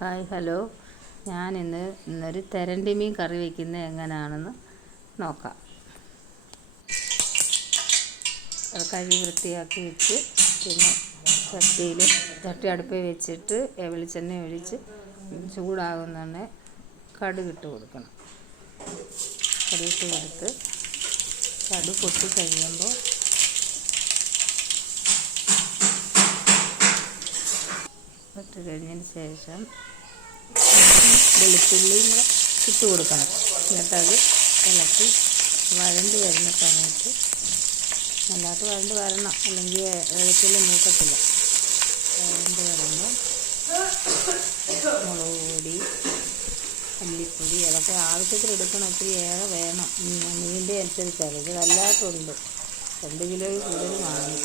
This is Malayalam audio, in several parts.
Hi hello. ഇന്നൊരു തെരണ്ടി മീൻ കറി വയ്ക്കുന്നത് എങ്ങനെയാണെന്ന് നോക്കാം. അത് കഴുകി വൃത്തിയാക്കി വെച്ച് പിന്നെ ചട്ടി അടുപ്പിൽ വെച്ചിട്ട് വെളിച്ചെണ്ണ ഒഴിച്ച് ചൂടാകുന്ന കടുകിട്ട് കൊടുക്കണം. കടുകിട്ട് കൊടുത്ത് കടുക് പൊട്ടി കഴിയുമ്പോൾ ഇട്ട് കഴിഞ്ഞതിന് ശേഷം വെളുത്തുള്ളിയും കൂടെ ഇട്ട് കൊടുക്കണം. എന്നിട്ടത് ഇളക്കി വഴണ്ട് വരുന്ന സമയത്ത് നല്ലതായിട്ട് വഴണ്ട് വരണം, അല്ലെങ്കിൽ വെളുത്തുള്ളി മൂക്കത്തില്ല. വഴണ്ട് വരുമ്പോൾ മുളക് പൊടി, മല്ലിപ്പൊടി അതൊക്കെ ആവശ്യത്തിൽ എടുക്കണം. ഒത്തിരി ഏറെ വേണം, മീനിൻ്റെ അനുസരിച്ചാണ്. ഇത് വല്ലാത്തുണ്ട്, 2 കിലോയിൽ കൂടുതൽ വാങ്ങി.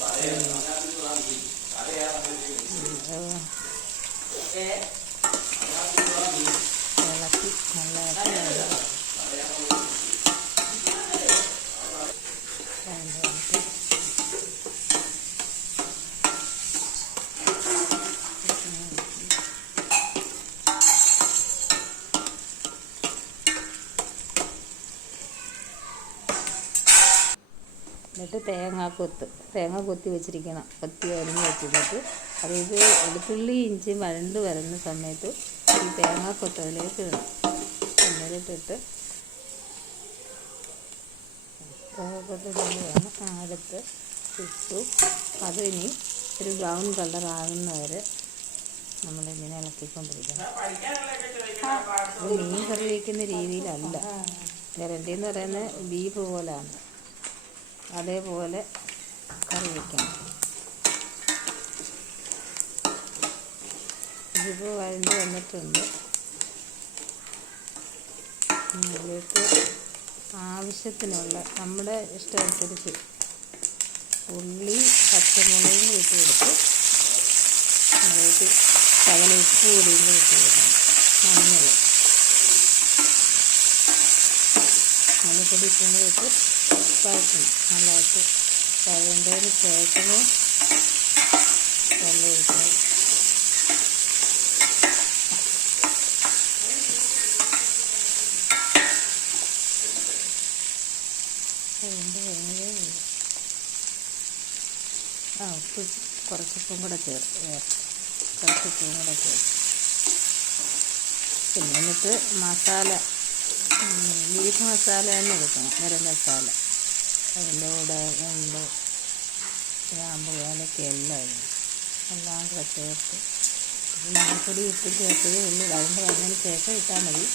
ഇളക്കി നല്ലതായിട്ട് എന്നിട്ട് തേങ്ങ കൊത്തി വെച്ചിരിക്കണം. കൊത്തി അരിഞ്ഞ് വെച്ചിട്ട് ഇത് വെളുത്തുള്ളി ഇഞ്ചി വഴണ്ട് വരുന്ന സമയത്ത് ഈ തേങ്ങാക്കൊത്ത് അതിലേക്ക് ഇടണം. എന്നിട്ടിട്ട് തേങ്ങാക്കൊത്ത് വേണം അടുത്ത് ഇട്ടു. അതിനി ഒരു ബ്രൗൺ കളർ ആകുന്നവരെ നമ്മളിങ്ങനെ ഇളക്കിക്കൊണ്ടിരിക്കണം. ഇത് മീൻ കറി വയ്ക്കുന്ന രീതിയിലല്ല. തെരണ്ടി എന്ന് പറയുന്നത് ബീഫ് പോലെയാണ്, അതേപോലെ കറി വയ്ക്കണം. ഇതിപ്പോൾ വഴണ്ട് വന്നിട്ടുണ്ട്. അതിലേക്ക് ആവശ്യത്തിനുള്ള നമ്മുടെ ഇഷ്ടമനുസരിച്ച് ഉള്ളി പച്ചമുളകും ഇട്ട് കൊടുത്ത് അതിലേക്ക് ശകല ഉപ്പ് പൊടിയും കൂടി ഇട്ട് കൊടുക്കണം. മഞ്ഞൾപ്പൊടി ഇട്ടും കൂടി ഇട്ട് വഴറ്റണം. നല്ലതായിട്ട് വഴണ്ടതിന് ശേഷമേ വെള്ളം ഒഴിക്കണം. ഉപ്പ് കുറച്ചുപ്പും കൂടെ ചേർത്ത് പിന്നെ എന്നിട്ട് മസാല, ബീഫ് മസാല തന്നെ എടുക്കണം. ഗരം മസാല, അതിൻ്റെ കൂടെ ഗ്രാമ്പു ഏലക്ക എല്ലാം കൂടെ ചേർത്ത് മഞ്ഞൾപ്പൊടി ഇട്ട് ചേർത്തതേ ഉള്ളൂ. വഴണ്ടതിന് ശേഷം ഇട്ടാൽ മതി.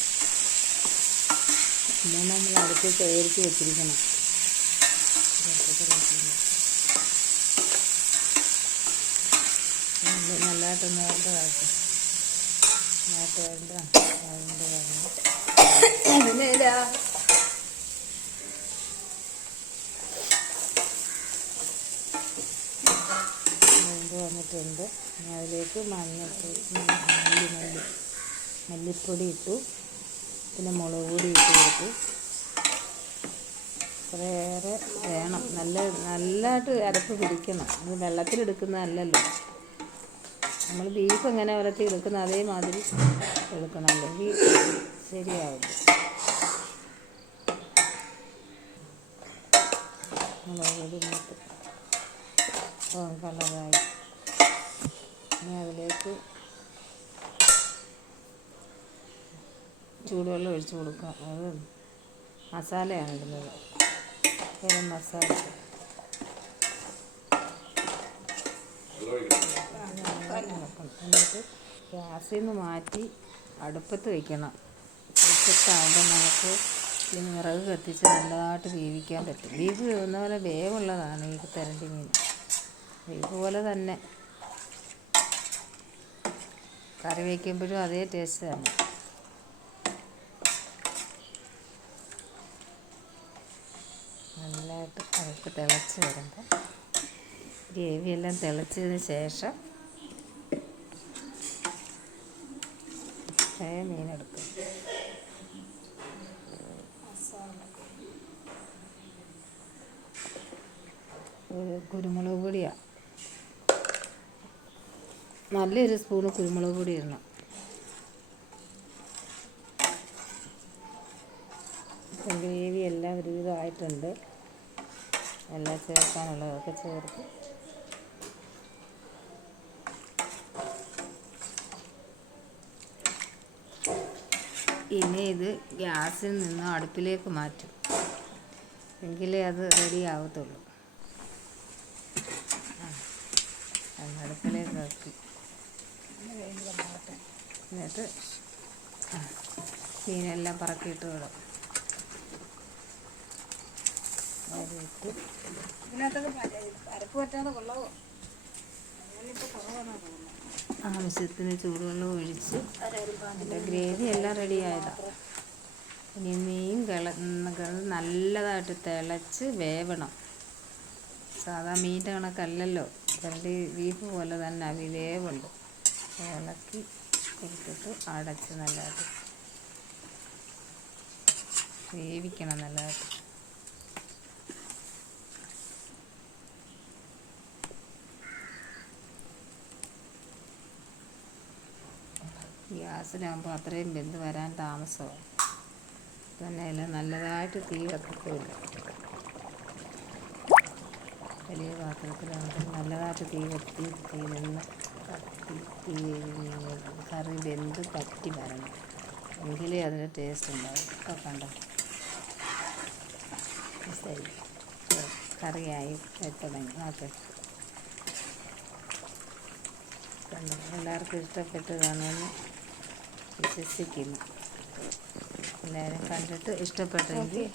പിന്നെ നമ്മൾ അടുത്ത് ചേർത്ത് വെച്ചിരിക്കണം. നല്ലതായിട്ടൊന്ന് വന്നിട്ടുണ്ട്. അതിലേക്ക് മല്ലിപ്പൊടി ഇട്ടു, പിന്നെ മുളക് പൊടി ഇട്ട് കൊടുത്തു. കുറേയേറെ വേണം, നല്ലതായിട്ട് അരപ്പ് പിടിക്കണം. ഇത് വെള്ളത്തിലെടുക്കുന്നതല്ലല്ലോ, നമ്മൾ ബീഫ് എങ്ങനെ വരത്തി എടുക്കുന്ന അതേമാതിരി എടുക്കണം, അല്ലെങ്കിൽ ശരിയാവില്ല. മുളക് പൊടി ഇട്ട് കളറായി. ഇനി അതിലേക്ക് ചൂടുവെള്ളം ഒഴിച്ച് കൊടുക്കുക. അത് മസാലയാണ് ഇടുന്നത്, ഗരം മസാല. എന്നിട്ട് ഗ്യാസിൽ നിന്ന് മാറ്റി അടുപ്പത്ത് വയ്ക്കണം. അടുപ്പത്താകുമ്പോൾ നമുക്ക് ഈ വിറക് കത്തിച്ച് നല്ലതായിട്ട് വേവിക്കാൻ പറ്റും. ബീഫ് വേവുന്ന പോലെ വേവുള്ളതാണ് ഈ തെരണ്ടി മീൻ. ബീഫ് പോലെ തന്നെ കറി വയ്ക്കുമ്പോഴും അതേ ടേസ്റ്റ് തന്നെ. നല്ലതായിട്ട് അതൊക്കെ തിളച്ച് വരുമ്പോൾ ഗ്രേവിയെല്ലാം തിളച്ചതിന് ശേഷം മീനെടുക്കും. കുരുമുളക് പൊടിയാണ്, നല്ലൊരു സ്പൂണ് കുരുമുളക് പൊടി ഇടണം. ഗ്രേവി എല്ലാം ഒരുവിധമായിട്ടുണ്ട്. എല്ലാം ചേർക്കാനുള്ളതൊക്കെ ചേർത്ത് ഇനി ഇത് ഗ്യാസിൽ നിന്ന് അടുപ്പിലേക്ക് മാറ്റും, എങ്കിലേ അത് റെഡി ആവത്തുള്ളൂ. അടുപ്പിലേക്ക് ആക്കി എന്നിട്ട് മീനെല്ലാം പറക്കിയിട്ട് വിടും. അതിട്ട് ആവശ്യത്തിന് ചൂടുവെള്ളം ഒഴിച്ച് അതിൻ്റെ ഗ്രേവി എല്ലാം റെഡിയായതാണ്. ഇനി മീൻ നല്ലതായിട്ട് തിളച്ച് വേവണം. സാധാ മീൻ്റെ കണക്കല്ലല്ലോ, കരടി ബീഫ് പോലെ തന്നെ വേവുണ്ട്. ഇളക്കി കൊടുത്തിട്ട് അടച്ച് നല്ലതായിട്ട് വേവിക്കണം. നല്ലതായിട്ട് ഗ്യാസിലാകുമ്പോൾ അത്രയും വെന്ത് വരാൻ താമസമാണ്. തന്നെയല്ല നല്ലതായിട്ട് തീ കത്തിക്കില്ല. വലിയ പാത്രത്തിലാകുമ്പോൾ നല്ലതായിട്ട് തീ നിന്ന് കറി വെന്ത് പറ്റി വരണം, എങ്കിലേ അതിന് ടേസ്റ്റ് ഉണ്ടാവും. ഇപ്പോൾ കണ്ടോ, ശരി കറിയായി തുടങ്ങി. ഓക്കെ, കണ്ടോ, എല്ലാവർക്കും ഇഷ്ടപ്പെട്ട് കാണുമെന്ന് വിശ്വസിക്കുന്നു. എല്ലാവരും കണ്ടിട്ട് ഇഷ്ടപ്പെട്ടെങ്കിൽ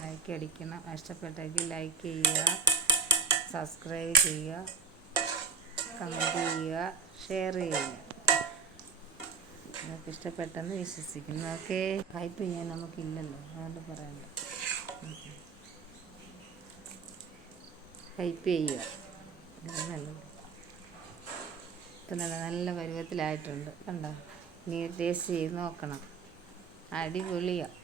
ലൈക്ക് അടിക്കണം. ഇഷ്ടപ്പെട്ടെങ്കിൽ ലൈക്ക് ചെയ്യുക, സബ്സ്ക്രൈബ് ചെയ്യുക, കമൻറ്റ് ചെയ്യുക, ഷെയർ ചെയ്യുക. നിങ്ങൾക്ക് ഇഷ്ടപ്പെട്ടെന്ന് വിശ്വസിക്കുന്നു. ഓക്കെ, ഹൈപ്പ് ചെയ്യാൻ നമുക്കില്ലല്ലോ, അതുകൊണ്ട് പറയണ്ട. ഹൈപ്പ് ചെയ്യുക, നല്ലത്. ഇപ്പം നല്ല പരുവത്തിലായിട്ടുണ്ട്, കണ്ടോ. നീ ടേസ്റ്റ് ചെയ്ത് നോക്കണം, അടിപൊളിയാണ്.